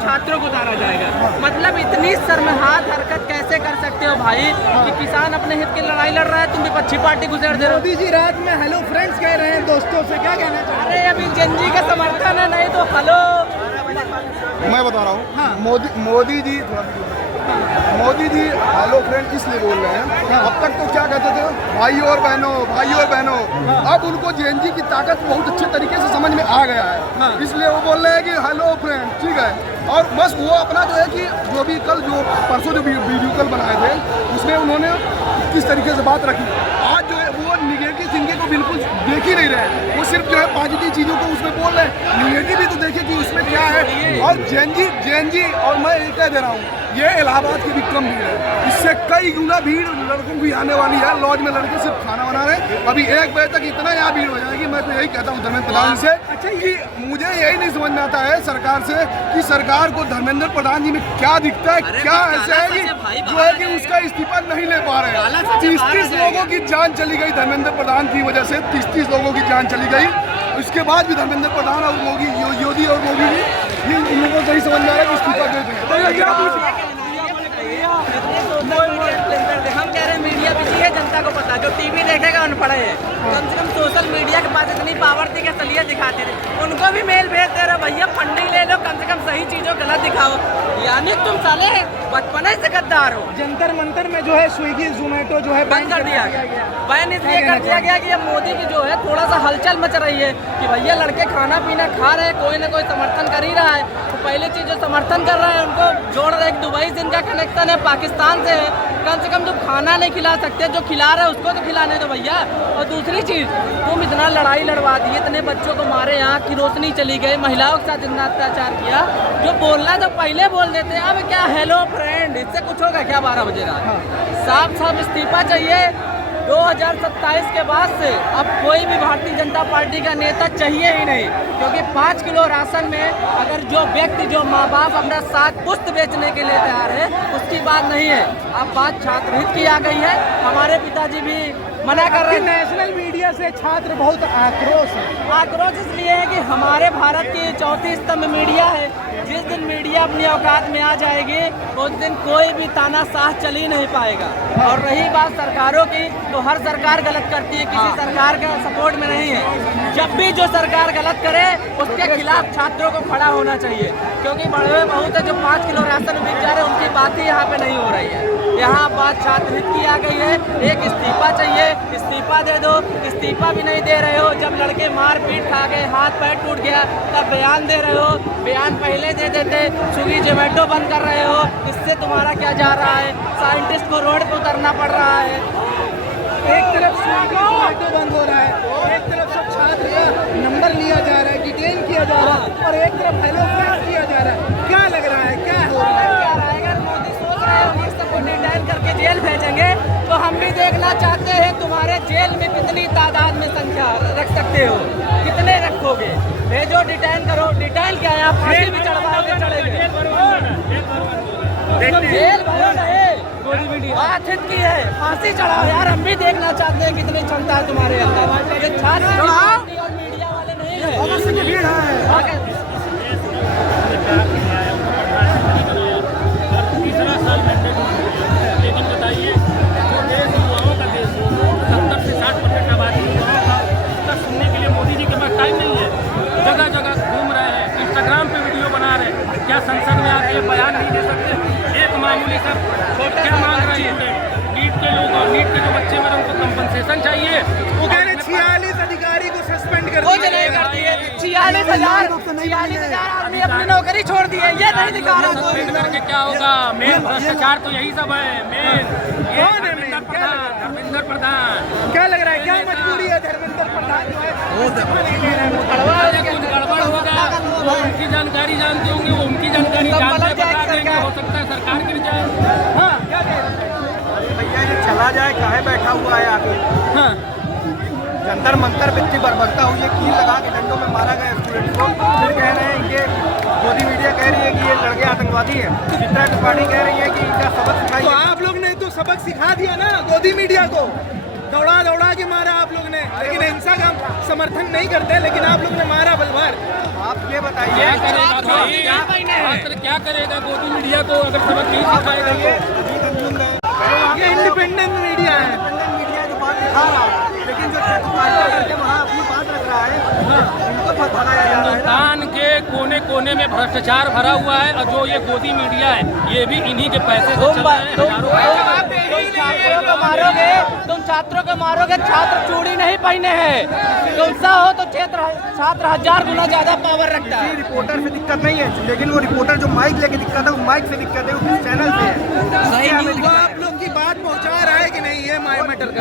छात्रों को उतारा जाएगा। मतलब इतनी शर्मनाक हरकत कैसे कर सकते हो भाई कि किसान अपने हित की लड़ाई लड़ रहा है, तुम विपक्षी पार्टी गुजर दे रहे हो। मोदी जी रात में हेलो फ्रेंड्स कह रहे हैं दोस्तों से, क्या कहना चाहते हैं? अरे अभी जनजी का समर्थन है, नहीं तो हेलो। मैं बता रहा हूँ, मोदी जी हेलो फ्रेंड इसलिए बोल रहे हैं। अब तक तो क्या कहते थे, भाई और बहनों। अब उनको जेएनजी की ताकत बहुत अच्छे तरीके से समझ में आ गया है, इसलिए वो बोल रहे हैं कि हेलो फ्रेंड, ठीक है। और बस वो अपना जो है कि जो भी परसों जो वीडियो कल बनाए थे उसमें उन्होंने किस तरीके से बात रखी, आज जो है वो निगेटिव थिंकिंग को बिल्कुल देख ही नहीं रहे। वो सिर्फ जो है पॉजिटिव चीज़ों को उसमें बोल रहे हैं, निगेटिव भी तो देखिए कि उसमें क्या है। और जेएनजी और मैं ये कह दे रहा हूँ, ये इलाहाबाद की भी कम भीड़ है, इससे कई गुना भीड़ लड़कों की आने वाली है। लॉज में लड़के सिर्फ खाना बना रहे हैं, अभी 1 बजे तक इतना यहाँ भीड़ हो जाएगी। मैं तो यही कहता हूँ धर्मेंद्र प्रधान से कि मुझे यही नहीं समझ में आता है सरकार से कि सरकार को धर्मेंद्र प्रधान जी में क्या दिखता है, क्या ऐसा है कि जो है कि उसका इस्तीफा नहीं ले पा रहे हैं। 30 लोगों की जान चली गई धर्मेंद्र प्रधान की वजह से, 30 लोगों की जान चली गई। उसके बाद भी धर्मेंद्र प्रधान और योगी और मोदी जी इन लोगों को सही समझ में आ रहा है कि इस्तीफा देते हैं। हम कह रहे हैं मीडिया बिजी है, जनता को पता, जो टीवी देखेगा अनपढ़ है। कम से कम सोशल मीडिया के पास इतनी पावर थी कि चलिए दिखाते थे, उनको भी मेल भेज दे रहे भैया फंडिंग ले लो, कम से कम सही चीजों गलत दिखाओ। यानी तुम साले बचपन से गद्दार हो। जंतर मंतर में जो है स्विगी जोमेटो जो है बंद कर दिया गया। बैन इसलिए कर दिया गया कि अब मोदी की जो है थोड़ा सा हलचल मच रही है कि भैया लड़के खाना पीना खा रहे हैं, कोई ना कोई समर्थन कर ही रहा है। तो पहली चीज जो समर्थन कर रहा है उनको जोड़ रहे, दुबई से इनका कनेक्शन है, पाकिस्तान से है। कम से कम जो खाना नहीं खिला सकते, जो खिला रहे हैं उसको तो खिलाने दो भैया। और दूसरी चीज, तुम इतना लड़ाई लड़वा दिए, इतने बच्चों को मारे, यहाँ की रोशनी चली गई, महिलाओं के साथ इतना अत्याचार किया। जो बोलना तो पहले बोल देते हैं, अब क्या हेलो फ्रेंड, इससे कुछ होगा क्या 12 बजे रात? साफ इस्तीफा चाहिए। 2027 के बाद से अब कोई भी भारतीय जनता पार्टी का नेता चाहिए ही नहीं, क्योंकि 5 किलो राशन में अगर जो व्यक्ति, जो माँ बाप अपना साग पुस्त बेचने के लिए तैयार है, उसकी बात नहीं है। अब बात छात्र हित की आ गई है। हमारे पिताजी भी मना कर रहे हैं। नेशनल मीडिया से छात्र बहुत आक्रोश है। आक्रोश इसलिए है कि हमारे भारत की चौथी स्तंभ मीडिया है। जिस दिन मीडिया अपनी औकात में आ जाएगी उस दिन कोई भी तानाशाह चल ही नहीं पाएगा। और रही बात सरकारों की, तो हर सरकार गलत करती है, किसी सरकार का सपोर्ट में नहीं है। जब भी जो सरकार गलत करे उसके खिलाफ छात्रों को खड़ा होना चाहिए, क्योंकि बड़े बहुत है जो 5 किलो राशन बिक जा रहे हैं, उनकी बात ही यहाँ पे नहीं हो रही है। यहाँ बात छात्र हित की आ गई है। एक इस्तीफा चाहिए, इस्तीफा दे दो। इस्तीफा भी नहीं दे रहे हो। जब लड़के मार पीट खा गए, हाथ पैर टूट गया, तब बयान दे रहे हो। बयान पहले दे देते, स्विगी जोमेटो बंद कर रहे हो। इससे तुम्हारा क्या जा रहा है? साइंटिस्ट को रोड पर उतरना पड़ रहा है। एक तरफ स्विगी जोमेटो बंद हो रहा है, एक तरफ सब छात्र का नंबर लिया जा रहा है, डिटेन किया जा रहा है, और एक तरफ हेलो फ्रेंड्स किया जा रहा है। क्या लग रहा है, क्या हो रहा है? अगर मोदी सोच रहे हो कि सबको डिटेन करके जेल भेजेंगे, तो हम भी देखना चाहते हैं तुम्हारे जेल में कितनी तादाद में संख्या रख सकते हो, कितने रखोगे? भेजो, डिटेन करो। डिटेन क्या है, आप फांसी भी चढ़वाओगे, चढ़ेंगे। जेल भरो नहीं, बात हित की है, फांसी चढ़ाओ यार। हम भी देखना चाहते हैं कितनी क्षमता है तुम्हारे अंदर। ये छात्र और मीडिया वाले नहीं है। तीसरा साल मैंडेट लेकिन बताइए, देश युवाओं का देश हो, 70 से 60% आबादी युवाओं का, उसका सुनने के लिए मोदी जी के पास टाइम नहीं है। जगह जगह घूम रहे हैं, इंस्टाग्राम पे वीडियो बना रहे हैं। क्या संसद में आके बयान नहीं दे सकते? एक मामूली सब क्या मांग रहे हैं? नीट के लोग और नीट के जो बच्चे मरे उनको कंपनसेशन चाहिए। वो कह रहे 46 अधिकारी को सस्पेंड कर वो जो नहीं करती है, 46,000 आदमी अपनी नौकरी छोड़ दी है, ये नहीं दिखा रहा। सस्पेंड करके क्या होगा? मेन भ्रष्टाचार तो यही सब है। मेन धर्मेंद्र प्रधान। क्या लग रहा है, क्या मजबूरी है धर्मेंद्र प्रधान जो है कुछ गड़बड़ होगा, वो उनकी जानकारी जानते होंगे, वो उनकी जानकारी जानते बता देंगे। हो सकता है सरकार गिर जाए। हाँ, क्या कह रहे हैं? भैया ये चला जाए, काहे बैठा हुआ है आगे? हाँ, जंतर मंतर इतनी बर्बरता हुई है, कील लगा के डंडों में मारा गया स्टूडेंट को। फिर कह रहे हैं ये मोदी मीडिया कह रही है कि ये लड़के आतंकवादी हैं। चित्रा त्रिपाठी कह रही है कि इनका सबक सिखाइए। तो आप लोग ने तो सबक सिखा दिया ना मोदी मीडिया को, दौड़ा दौड़ा के मारा आप लोग ने। लेकिन हिंसा का समर्थन नहीं करते, लेकिन आप लोग ने मारा बलवार। आप ये बताइए, छात्र क्या करेगा गोदी मीडिया को अगर सबक नहीं सिखाएगा ये इंडिपेंडेंट मीडिया है, मीडिया जो बात दिखा रहा है, लेकिन जो है वहाँ अपनी बात रख रहा है, उनको भगाया जा रहा है। हिंदुस्तान के कोने कोने में भ्रष्टाचार भरा हुआ है और जो ये गोदी मीडिया है ये भी इन्हीं के पैसे से चल रहा है। छात्रों को मारोगे, तुम छात्रों को मारोगे, छात्र चूड़ी नहीं पहने हैं, गुस्सा हो तो छात्र 1000 गुना ज्यादा पावर रखता है। रिपोर्टर से दिक्कत नहीं है, लेकिन वो रिपोर्टर जो माइक लेके दिक्कत है, वो माइक से दिक्कत है, वो किस चैनल से है। वो आप लोग की बात पहुंचा रहा है कि नहीं, ये मैटर कर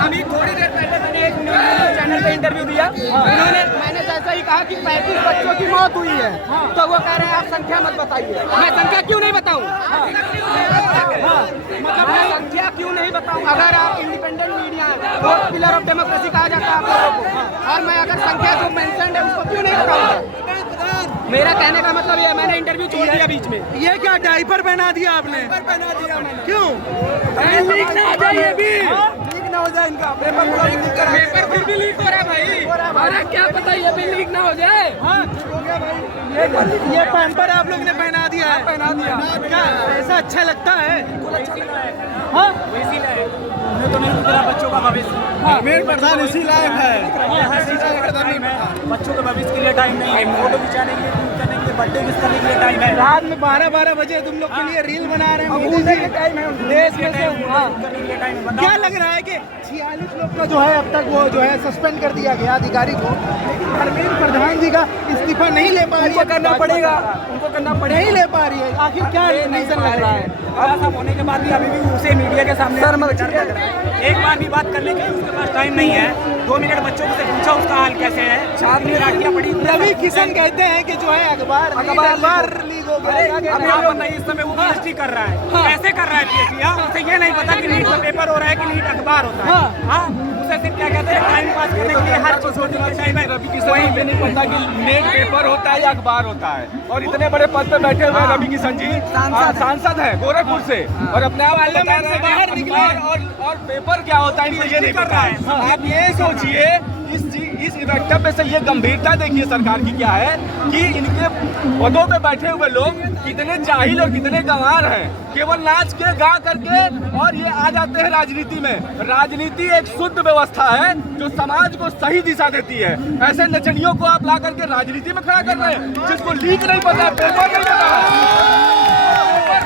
अभी थोड़ी देर पहले मैंने एक न्यूज़ चैनल पे इंटरव्यू दिया, मैंने जैसा ही कहा कि 35 बच्चों की मौत हुई है, तो वो कह रहे हैं आप संख्या मत बताइए। मैं संख्या क्यों नहीं बताऊं? मैं संख्या क्यों नहीं बताऊं? अगर आप इंडिपेंडेंट मीडिया है, फोर्थ पिलर ऑफ डेमोक्रेसी कहा जाता है आप लोगों को, और मैं अगर संख्या जो मेंशन है उसको क्यों नहीं बताऊंगा? मेरा कहने का मतलब ये, मैंने इंटरव्यू छोड़ दिया बीच में। ये क्या डायपर पहना दिया आपने? बना दिया मैंने। क्यों? लीक ना हो जाए, ये भी लीक ना हो जाए इनका पेपर पेपर फिर भी लीक हो रहा है भाई। अरे क्या पता ये भी लीक ना हो जाए। ये पैम्पर आप लोग ने पहना दिया है? पहना दिया। क्या ऐसा अच्छा लगता है? हाँ तो नहीं दिख बच्चों का भविष्य। मेन प्रधान इसी लायक है। बच्चों के भविष्य के लिए टाइम नहीं है, फोटो खिंचाने के लिए, टूट करने के लिए, बर्थडे विश करने के लिए टाइम है। रात में 12-12 बजे तुम लोग के लिए रील बना रहे हैं, टाइम है, देश में से करने के लिए टाइम है। क्या लग रहा है कि 46 लोग का जो है अब तक वो जो है सस्पेंड कर दिया गया अधिकारी को, लेकिन धर्मेंद्र प्रधान जी का इस्तीफा नहीं ले पा रही है, करना पड़ेगा, उनको करना पड़ेगा। नहीं ले पा रही है, आखिर क्या रीजन लग रहा है? सब होने के बाद भी अभी भी उसे मीडिया के सामने एक बार भी बात करने के लिए उसके पास टाइम नहीं है। 2 मिनट बच्चों से पूछा उसका हाल कैसे है, छात्र राखियां पड़ी। रवि किशन कहते हैं कि जो है अखबार लीक हो गया। अभी आप बताइए, इस समय वो पीएचडी कर रहा है, कैसे कर रहा है पीएचडी? उसे ये नहीं पता कि नीट का पेपर हो रहा है कि नीट अखबार होता है। हाँ, उसे सिर्फ क्या कहते हैं, टाइम पास करने के लिए हर चीज को टाइम है। रवि किशन वही भी नहीं पता कि नीट पेपर होता है या अखबार होता है। और इतने बड़े पद पे बैठे हुए रवि किशन जी सांसद है गोरखपुर से, और अपने आप पार्लियामेंट से बाहर निकले, और पेपर क्या होता है इनको ये नहीं पता है। आप ये सोचिए, इस वक्तव्य से ये गंभीरता देखिए सरकार की क्या है कि इनके पदों पे बैठे हुए लोग कितने जाहिल और कितने गंवार हैं। केवल नाच के गा करके और ये आ जाते हैं राजनीति में। राजनीति एक शुद्ध व्यवस्था है जो समाज को सही दिशा देती है। ऐसे नचनियों को आप ला करके राजनीति में खड़ा कर रहे हैं, जिसको लीक नहीं पता है, पेपर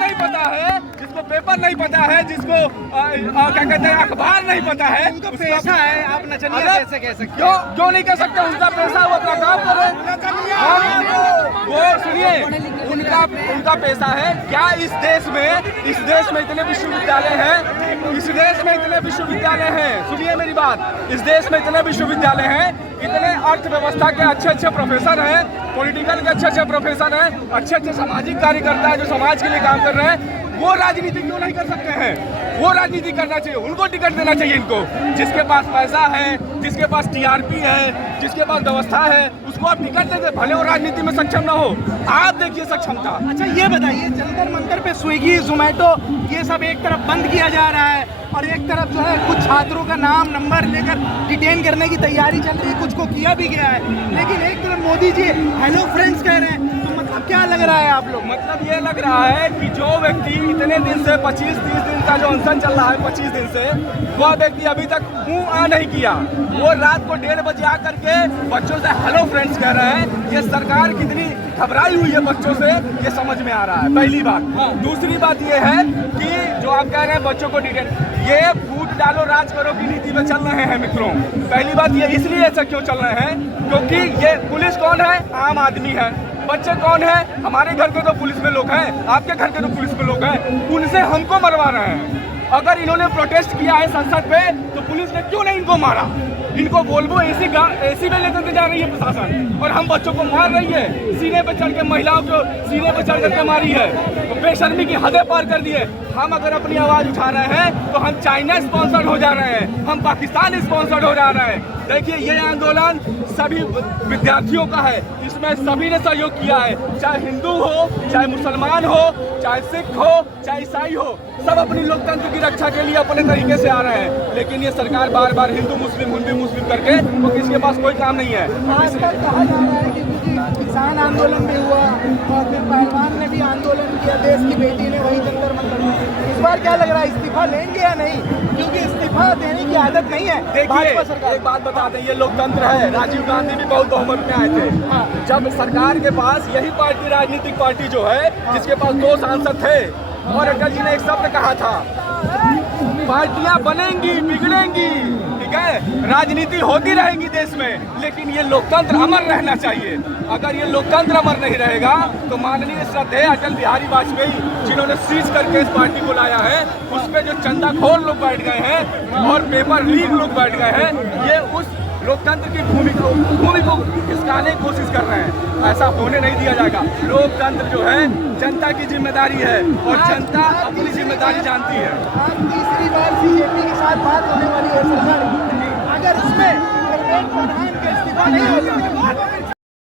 नहीं पता है, जिसको पेपर नहीं पता है, जिसको क्या कहते हैं अखबार नहीं पता है, उनको पेशा है, आप नचनिया कैसे कह सकते? क्यों नहीं कह सकते? उनका पेशा, वो अपना काम कर रहे हैं। वो सुनिए, उनका पेशा है। क्या इस देश में इतने विश्वविद्यालय हैं, सुनिए मेरी बात, इस देश में इतने विश्वविद्यालय हैं, इतने अर्थव्यवस्था के अच्छे प्रोफेसर हैं, पॉलिटिकल के अच्छे प्रोफेसर हैं, अच्छे सामाजिक कार्यकर्ता है जो समाज के लिए काम कर रहे हैं। वो राजनीति क्यों नहीं कर सकते हैं? वो राजनीति करना चाहिए, उनको टिकट देना चाहिए। इनको जिसके पास पैसा है, जिसके पास टीआरपी है, जिसके पास व्यवस्था है, उसको आप टिकट दे दे, भले वो राजनीति में सक्षम ना हो। आप देखिए सक्षमता। अच्छा ये बताइए, जंतर मंतर पे स्विगी, जोमेटो ये सब एक तरफ बंद किया जा रहा है, और एक तरफ जो है कुछ छात्रों का नाम नंबर लेकर डिटेन करने की तैयारी चल रही है, कुछ को किया भी गया है, लेकिन एक तरफ मोदी जी हेलो फ्रेंड्स कह रहे हैं, तो मतलब क्या लग रहा है आप लोग? मतलब ये लग रहा है कि जो व्यक्ति इतने दिन से 25-30 दिन का जो अनशन चल रहा है, 25 दिन से, वह व्यक्ति अभी तक मुंह आ नहीं किया। वो रात को 1:30 बजे आकर के बच्चों से हेलो फ्रेंड्स कह रहे हैं। ये सरकार कितनी घबराई हुई है बच्चों से, ये समझ में आ रहा है, पहली बात। दूसरी बात ये है कि जो आप कह रहे हैं बच्चों को डिटेन, ये फूट डालो राज करो की नीति में चल रहे हैं मित्रों। पहली बात ये इसलिए ऐसा क्यों चल रहे हैं, क्योंकि ये पुलिस कौन है? आम आदमी है। बच्चे कौन है? हमारे घर के तो पुलिस में लोग हैं, आपके घर के तो पुलिस में लोग हैं, उनसे हमको मरवा रहे हैं। अगर इन्होंने प्रोटेस्ट किया है संसद पे, तो पुलिस ने क्यों नहीं इनको मारा? इनको वोल्वो एसी में लेकर के जा रही है प्रशासन, और हम बच्चों को मार रही है, सीने पे चढ़ के महिलाओं को सीने पे चढ़ करके मारी है, तो बेशर्मी की हदें पार कर दी है। हम अगर अपनी आवाज उठा रहे हैं तो हम चाइना स्पॉन्सर्ड हो जा रहे हैं, हम पाकिस्तान स्पॉन्सर्ड हो जा रहे हैं। देखिए ये आंदोलन सभी विद्यार्थियों का है, इसमें सभी ने सहयोग किया है, चाहे हिंदू हो, चाहे मुसलमान हो, चाहे सिख हो, चाहे ईसाई हो, सब अपनी लोकतंत्र की रक्षा के लिए अपने तरीके से आ रहे हैं। लेकिन ये सरकार बार बार हिंदू मुस्लिम करके वो किसके पास कोई काम नहीं है। आजकल कहा जा रहा है कि किसान किसान आंदोलन भी हुआ और फिर पहलवान ने भी आंदोलन किया, देश की बेटी ने, वही जंतर मंतर में। इस बार क्या लग रहा है, इस्तीफा लेंगे या नहीं? क्योंकि इस्तीफा देने की आदत नहीं है भाजपा सरकार। एक बात बता दें, ये लोकतंत्र है। राजीव गांधी भी बहुत बहुमत में आए थे। जब सरकार के पास यही पार्टी, राजनीतिक पार्टी जो है, जिसके पास 2 सांसद थे, और अटल जी ने एक शब्द कहा था, पार्टियां बनेंगी, बिगड़ेंगी, ठीक है, राजनीति होती रहेगी देश में, लेकिन ये लोकतंत्र अमर रहना चाहिए। अगर ये लोकतंत्र अमर नहीं रहेगा तो माननीय श्रद्धेय अटल बिहारी वाजपेयी, जिन्होंने सीज करके इस पार्टी को लाया है, उस पे जो चंदाखोर लोग बैठ गए हैं और पेपर लीक लोग बैठ गए हैं, ये उस लोकतंत्र की भूमि को खिसकाने की कोशिश कर रहे हैं। ऐसा होने नहीं दिया जाएगा। लोकतंत्र जो है जनता की जिम्मेदारी है और जनता अपनी जिम्मेदारी जानती है। आज तीसरी बार बीजेपी के साथ बात होने वाली है सरकार, अगर उसमें धर्मेंद्र प्रधान का इस्तीफा नहीं होगा